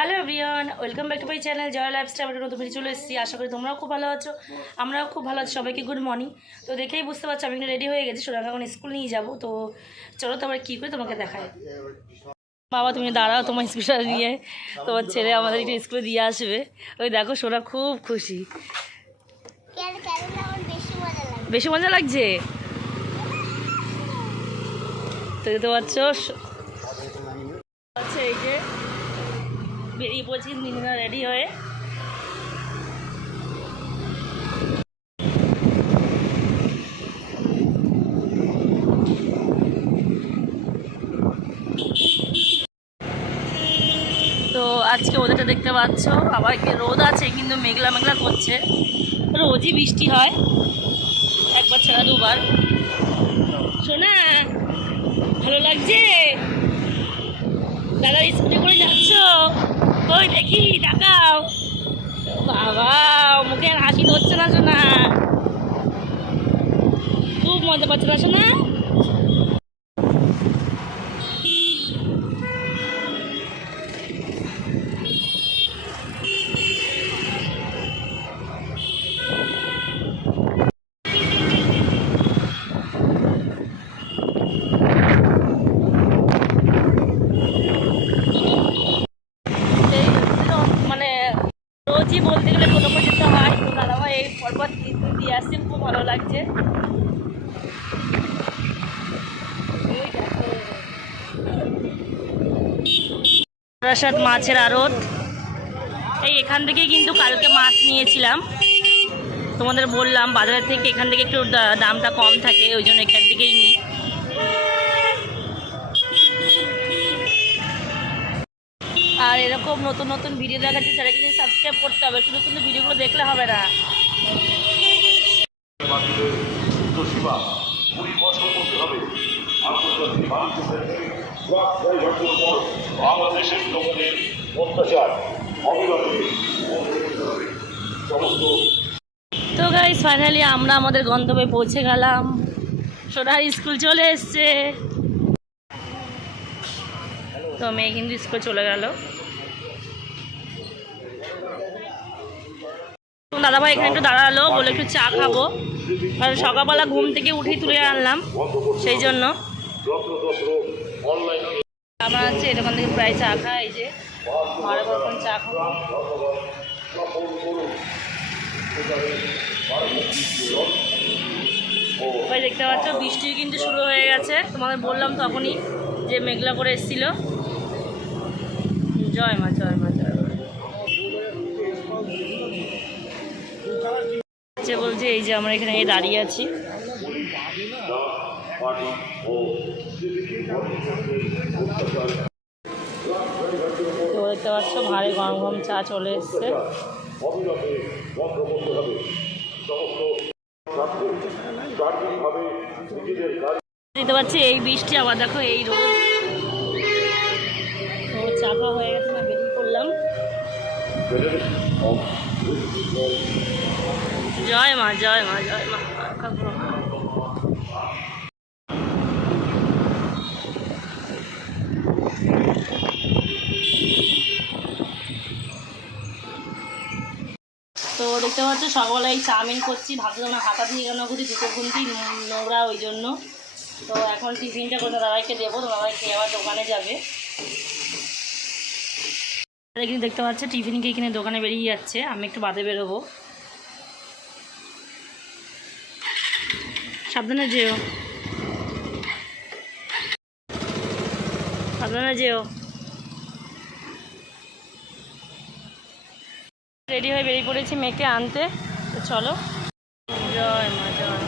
Hello everyone, welcome back to my channel Joy lifestyle. আমরা নতুন video চলে এসেছি। আশা করি তোমরাও খুব ভালো আছো, আমরাও খুব ভালো আছি। সবাইকে গুড মর্নিং। তো দেখেই বুঝতে পারছো আমি রেডি হয়ে গেছি, সোনাকে এখন স্কুল নিয়ে যাবো। তো চলো তো আবার কী করে তোমাকে দেখায়। বাবা তুমি দাঁড়াও, তোমার স্কুলটা নিয়ে তোমার ছেলে আমাদের একটু স্কুলে দিয়ে আসবে। ওই দেখো সোনা খুব খুশি, বেশি মজা লাগছে। তো দেখতে পাচ্ছ আচ্ছা, এই যে বেরিয়ে পড়ছি নিজেরা রেডি হয়ে। তো আজকে ওদেরটা দেখতে পাচ্ছ, আবার রোদ আছে কিন্তু মেঘলা মেঘলা করছে। রোজই বৃষ্টি হয়, একবার ছাড়া দুবার। শোনা ভালো লাগছে? দাদা স্কুলে করে যাচ্ছ? ওই দেখি টাকাও বাবা, মুখে আর হাসি ধরছে না শোনা, খুব মজা পাচ্ছে না শোনা। রোজই বলতে গেলে কোনো যেতে হয়। তো দাদাভাই এই পরপর দিয়ে আসছে, খুব ভালো লাগছে। প্রাসাদ মাছের আড়ত, এই এখান থেকেই কিন্তু কালকে মাছ নিয়েছিলাম। তোমাদের বললাম বাজারের থেকে এখান থেকে একটু দামটা কম থাকে, ওই জন্য এখান থেকেই নিই। আর এরকম নতুন নতুন ভিডিও দেখাচ্ছি, তারা কিন্তু সাবস্ক্রাইব করতে হবে, শুধু কিন্তু ভিডিওগুলো দেখলে হবে না। তো গাইস ফাইনালি আমরা আমাদের গন্তব্যে পৌঁছে গেলাম। সোনার স্কুল চলে এসছে। তো মেয়ে কিন্তু স্কুল চলে গেল। দাদাভাই এখানে একটু দাঁড়ালো, বলে একটু চা খাবো, কারণ সকালবেলা ঘুম থেকে উঠেই তুলে আনলাম, সেই জন্য। আমার হচ্ছে এরকম থেকে প্রায় চা খায়, এই যে ঘরে কখন চা খাবো। ভাই দেখতে পাচ্ছ বৃষ্টি কিন্তু শুরু হয়ে গেছে। তোমাদের বললাম তখনই যে মেঘলা করে এসেছিল। জয় মা জয় মা জয় মা। বলছে এই যে আমরা এখানে দাঁড়িয়ে আছি। তো দেখতে পাচ্ছ ভারী গরম গরম চা চলে এসছে। দেখতে পাচ্ছি এই বৃষ্টি, আবার দেখো এই রোদ। তো চা খাওয়া হয়ে গেছে, না বেরিয়ে পড়লাম। জয় মা জয় মা জয় মা। তো দেখতে পাচ্ছ সকালবেলায় চাউমিন করছি, ভাবতে না হাতা দিয়ে কেন করি, দুটো ঘুমটি নোংরা, ওই জন্য। তো এখন টিফিনটা করে দাদাভাইকে দেবো, দাদাভাই খেয়ে আবার দোকানে যাবে। কিন্তু দেখতে পাচ্ছে টিফিনকে এখানে দোকানে বেরিয়ে যাচ্ছে, আমি একটু বাদে বেরোবো। সাবধানে যেও, সাবধানে যেও। রেডি হয়ে বেরিয়ে পড়েছি মেয়েকে আনতে। তো চলো, জয় মা জয়।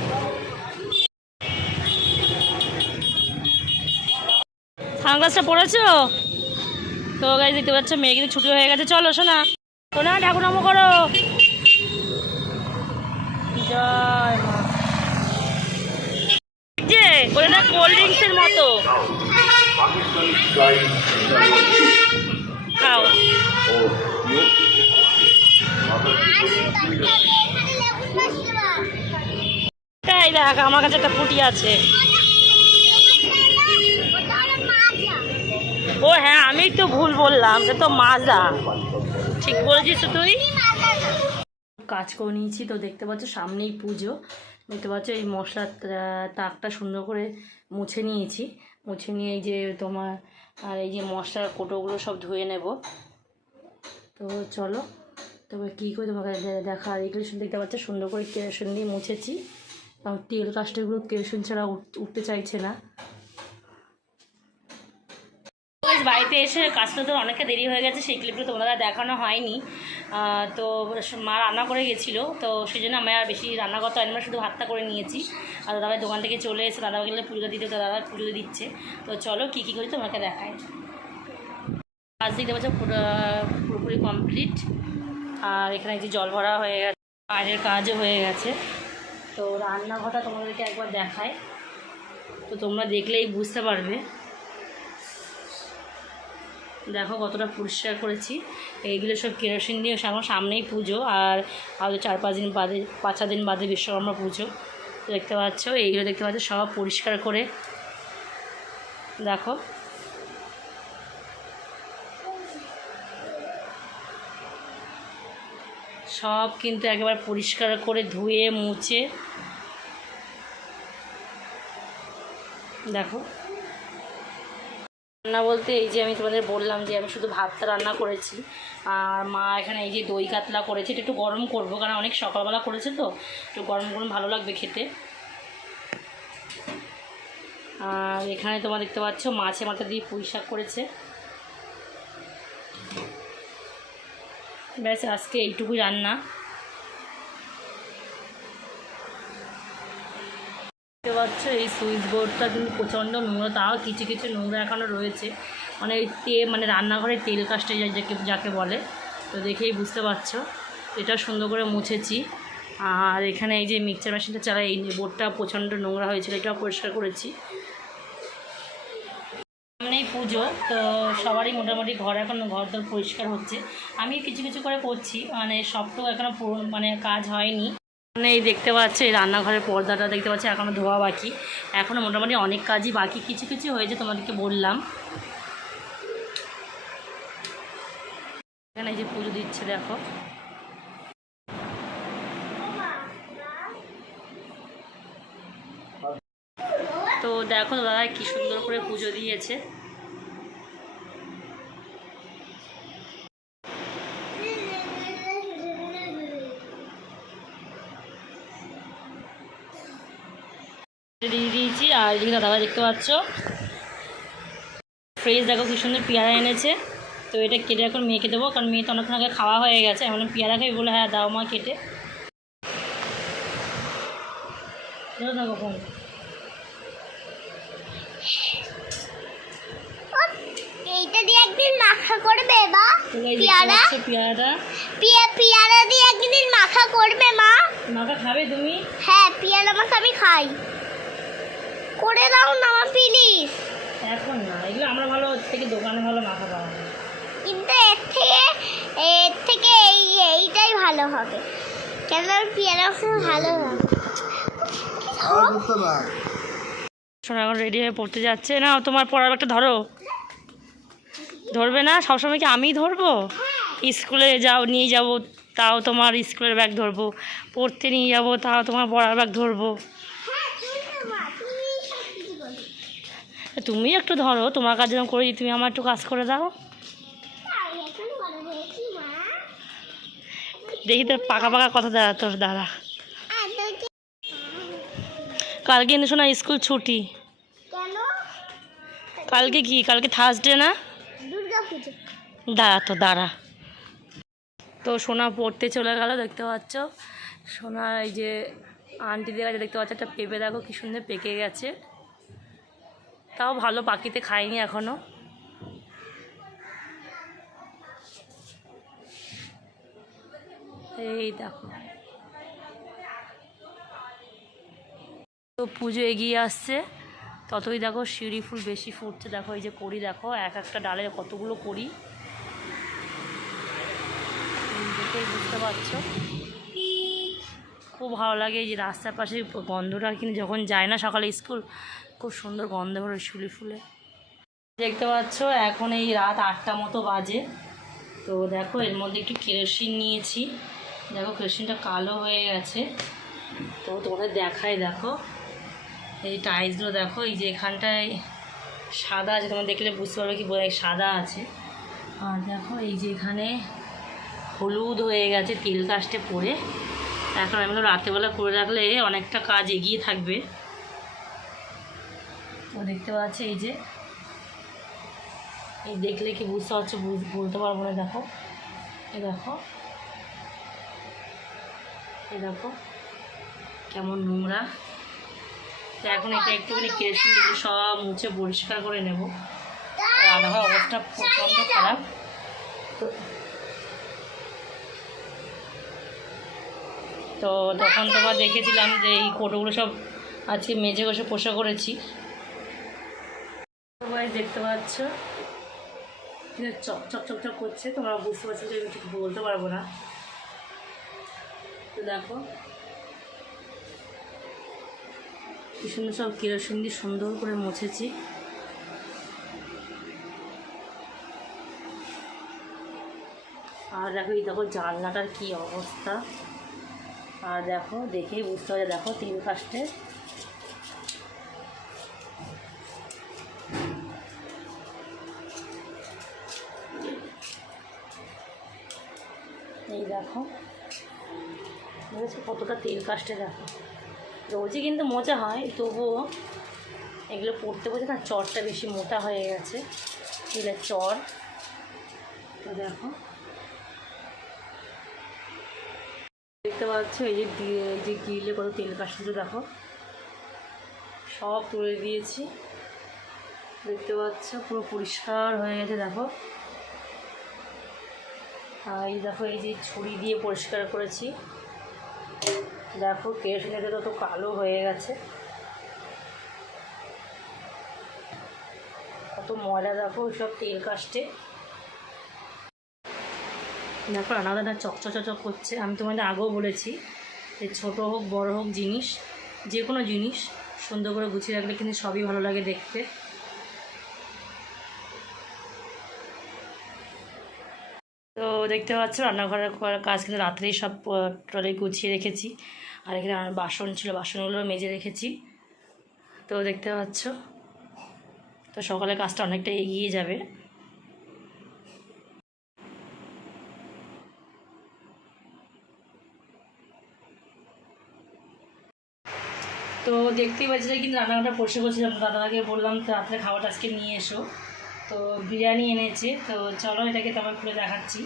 সানগ্লাসটা পড়েছো? তো গাইস দেখতে পাচ্ছ মেয়ে কিন্তু ছুটি হয়ে গেছে। চলো শোনা, শোনা ঠাকুর নাম করো। জয় মা। যে ওটা কোল্ড ড্রিঙ্কসের মতো, খাও। তাই দেখ আমার কাছে একটা পুটি আছে। ও হ্যাঁ, আমি তো ভুল বললাম, এটা তো মাজা। ঠিক বলেছিস তো তুই। কাজ করে নিয়েছি তো, দেখতে পাচ্ছ সামনেই পুজো। দেখতে পাচ্ছ এই মশলার তাকটা সুন্দর করে মুছে নিয়েছি। মুছে নিয়ে এই যে তোমার আর এই যে মশলার কোটোগুলো সব ধুয়ে নেব। তো চলো তবে কী করে তোমাকে দেখা। আর এগুলো দেখতে পাচ্ছ সুন্দর করে কেরোসিন দিয়ে মুছেছি। আর তেল কাস্টগুলো কেরোসিন ছাড়া উঠতে চাইছে না। বাড়িতে এসে কাজটা তো অনেকটা দেরি হয়ে গেছে, সেই ক্লিপগুলো তোমাদের দেখানো হয়নি। তো মা রান্না করে গেছিলো, তো সেই জন্য আমি আর বেশি রান্না করতে হয়নি, আমরা শুধু ভাতটা করে নিয়েছি। আর দাদাভাই দোকান থেকে চলে এসে দাদাভাই গেলে পুজো দিতে, তো দাদা পুজো দিচ্ছে। তো চলো কী কী করি তোমাকে দেখায়। কাজ দেখতে পাচ্ছ পুরোপুরি কমপ্লিট। আর এখানে যে জল ভরা হয়ে গেছে, বাইরের কাজও হয়ে গেছে। তো রান্নাঘরটা তোমাদেরকে একবার দেখায়, তো তোমরা দেখলেই বুঝতে পারবে। দেখো কতটা পরিষ্কার করেছি। এইগুলো সব কেরোসিন দিয়ে, আমার সামনেই পুজো, আর হয়তো 4-5 দিন বাদে 5-6 দিন বাদে বিশ্বকর্মা পুজো। দেখতে পাচ্ছ এইগুলো দেখতে পাচ্ছ সব পরিষ্কার করে দেখো। সব কিন্তু একেবারে পরিষ্কার করে ধুয়ে মুছে দেখো। রান্না বলতে এই যে আমি তোমাদের বললাম যে আমি শুধু ভাতটা রান্না করেছি। আর মা এখানে এই যে দই কাতলা করেছে, এটা একটু গরম করবো, কারণ অনেক সকালবেলা করেছে তো একটু গরম গরম ভালো লাগবে খেতে। আর এখানে তোমার দেখতে পাচ্ছ মাছে মাথা দিয়ে পুঁই শাক করেছে। ব্যাস আজকে এইটুকুই রান্না। দেখতে পাচ্ছ এই সুইচ বোর্ডটা কিন্তু প্রচণ্ড নোংরা, তাও কিছু কিছু নোংরা এখনও রয়েছে, মানে মানে রান্নাঘরে তেল কাস্টে যাকে বলে। তো দেখেই বুঝতে পারছো। এটা সুন্দর করে মুছেছি। আর এখানে এই যে মিক্সচার মেশিনটা চালাই, এই বোর্ডটা প্রচণ্ড নোংরা হয়েছিল, এটাও পরিষ্কার করেছি। সামনেই পুজো, তো সবারই মোটামুটি ঘর তো পরিষ্কার হচ্ছে। আমি কিছু কিছু করে করছি, মানে সব তো এখনও মানে কাজ হয়নি। মানে এই দেখতে পাচ্ছি এই রান্নাঘরের পর্দাটা দেখতে পাচ্ছি এখনও ধোয়া বাকি, এখনও মোটামুটি অনেক কাজই বাকি, কিছু কিছু হয়েছে তোমাদেরকে বললাম। এখানে এই যে পুজো দিচ্ছে দেখো। তো দেখো দাদা কি সুন্দর করে পুজো দিয়েছে। দিয়ে দিয়েছি। আর এদিকে দাদা দেখতে পাচ্ছ ফ্রেশ দেখো কি সুন্দর পেয়ারা এনেছে। তো এটা কেটে এখন মেয়েকে দেবো, কারণ মেয়ে তো অনেকক্ষণ আগে খাওয়া হয়ে গেছে। এমন পেয়ারা খাই বলে হ্যাঁ দাও মা কেটে দেখো ফোন। এইটা দিয়ে একদিন মাখা করবে মা। পেয়ারা দিয়ে একদিন মাখা করবে মা। মাখা খাবে তুমি? হ্যাঁ, পেয়ারা মাখা আমি খাই। করে দাও না মা প্লিজ। এখন না, এগুলো আমরা ভালো থেকে দোকানে ভালো মাখা পাওয়া যায়, কিন্তু এর থেকে এইটাই ভালো হবে, কেন পেয়ারা ভালো হবে। শোনা এখন রেডি হয়ে পড়তে যাচ্ছে। না তোমার পড়ার ব্যাগটা ধরো। ধরবে না? সবসময় কি আমিই ধরবো? স্কুলে নিয়ে যাব তাও তোমার স্কুলের ব্যাগ ধরবো, পড়তে নিয়ে যাব তাও তোমার পড়ার ব্যাগ ধরবো। তুমি একটু ধরো, তোমার কাজ যেরকম করে তুমি আমার একটু কাজ করে দাও। দেখি তোর পাকা পাকা কথা দাঁড়া তোর দাঁড়া। কালকে কিন্তু শোনা স্কুল ছুটি। কালকে কি? কালকে থার্সডে না? দাঁড়া তো দাঁড়া। তো সোনা পড়তে চলে গেল, দেখতে পাচ্ছ। সোনা এই যে আন্টিদের কাছে দেখতে পাচ্ছ একটা পেঁপে দেখো কি সুন্দর পেকে গেছে, তাও ভালো পাখিতে খাইনি এখনো। এই দেখো তো পুজো এগিয়ে আসছে, ততই দেখো শিউলি ফুল বেশি ফুটছে। দেখো এই যে কড়ি দেখো, এক একটা ডালে কতগুলো কড়ি, দেখেই বুঝতে পারছো। খুব ভালো লাগে এই যে রাস্তার পাশে গন্ধটা, কিন্তু যখন যায় না সকালে স্কুল, খুব সুন্দর গন্ধ বেরোয় শিউলি ফুলে। দেখতে পাচ্ছ এখন এই রাত 8টা মতো বাজে। তো দেখো এর মধ্যে একটু কেরোসিন নিয়েছি, দেখো কেরোসিনটা কালো হয়ে গেছে। তো তোমাদের দেখাই, দেখো এই টাইলসগুলো দেখো, এই যে এখানটায় সাদা আছে, তোমরা দেখলে বুঝতে পারবে কি বলে সাদা আছে। আর দেখো এই যে এখানে হলুদ হয়ে গেছে তেল কাস্টে পড়ে। এখন আমি রাতেরবেলা করে রাখলে অনেকটা কাজ এগিয়ে থাকবে। তো দেখতে পাচ্ছি এই যে, এই দেখলে কি বুঝতে পারছো বলতে পারবো না। দেখো এই দেখো, এই দেখো কেমন নোংরা। তো এখন এটা একটুখানি কেরোসিন দিয়ে সব মুছে পরিষ্কার করে নেব। রান্নাঘর অবস্থা প্রচণ্ড খারাপ। তো তখন তোমার দেখেছিলাম যে এই কোটোগুলো সব আজকে মেজে ঘষে পোষা করেছি। সবাই দেখতে পাচ্ছ চক চক চক চক করছে, তোমরা বুঝতে পারছো যে আমি ঠিক বলতে পারবো না। তো দেখো কি সুন্দর সব কেরোসিন দিয়ে সুন্দর করে মুছেছি। আর দেখো এই দেখো জানলাটার কি অবস্থা। আর দেখো দেখেই বুঝতে পারছে, দেখো তিন কাস্টে এই দেখো বুঝেছো কতটা তেল কাস্টে। দেখো রোজই কিন্তু মোচা হয়, তবুও এগুলো পড়তে বলছে না, চরটা বেশি মোটা হয়ে গেছে, তেলের চর। তো দেখো দেখতে পাচ্ছ এই যে গ্রিলে কত তেল কাস্টে, দেখো সব তুলে দিয়েছি। দেখতে পাচ্ছ পুরো পরিষ্কার হয়ে গেছে। দেখো আর এই দেখো এই যে ছুরি দিয়ে পরিষ্কার করেছি। দেখো কেরোসিনেতে তো কালো হয়ে গেছে, কত ময়লা। দেখো সব তেল কাস্টে। দেখো রান্নাঘরটা চকচক করছে। আমি তোমাদের আগেও বলেছি যে ছোটো হোক বড় হোক জিনিস, যে কোনো জিনিস সুন্দর করে গুছিয়ে রাখলে কিন্তু সবই ভালো লাগে দেখতে। তো দেখতে পাচ্ছ রান্নাঘরের কাজ কিন্তু রাত্রেই সব ট্রলে গুছিয়ে রেখেছি। আর এখানে বাসন ছিল, বাসনগুলো মেজে রেখেছি। তো দেখতে পাচ্ছ তো সকালে কাজটা অনেকটা এগিয়ে যাবে। তো দেখতেই পাচ্ছি যে কিন্তু রান্নাঘরটা পরিষ্কার করছিলাম, দাদাকে বললাম তো রাত্রে খাবারটা আজকে নিয়ে এসো। তো বিরিয়ানি এনেছে, তো চলো এটাকে তোমার খুলে দেখাচ্ছি।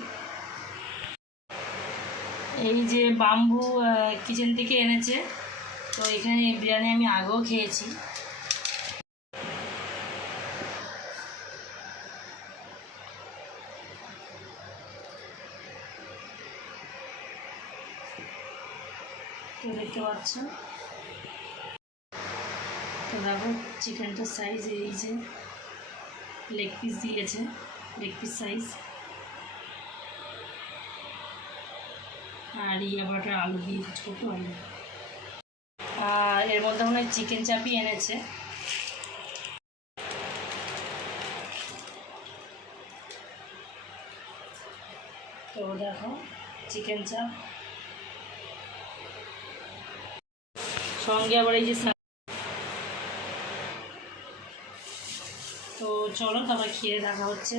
এই যে বাম্বু কিচেন থেকে এনেছে। তো এখানে বিরিয়ানি আমি আগেও খেয়েছি। তো দেখতে পাচ্ছ, তো দেখো চিকেনটার সাইজ এই যে লেগ পিস দিয়েছে, লেগ পিস সাইজ। আর আবার আলু দিয়েছে, ছোটো আলু। আর এর মধ্যে মনে হয় চিকেন চাপই এনেছে। তো দেখো চিকেন চাপ, সঙ্গে আবার এই যে। তো চলো তারপর খেয়ে দেখা হচ্ছে।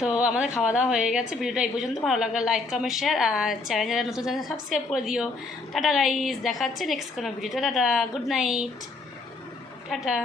তো আমাদের খাওয়া দাওয়া হয়ে গেছে। ভিডিওটা এই পর্যন্ত। ভালো লাগলে লাইক কমেন্ট শেয়ার, আর চ্যানেল যারা নতুন চ্যানেল সাবস্ক্রাইব করে দিও। টাটা গাইস, দেখা হচ্ছে নেক্সট কোনো ভিডিওটা। Tata, good night, tata.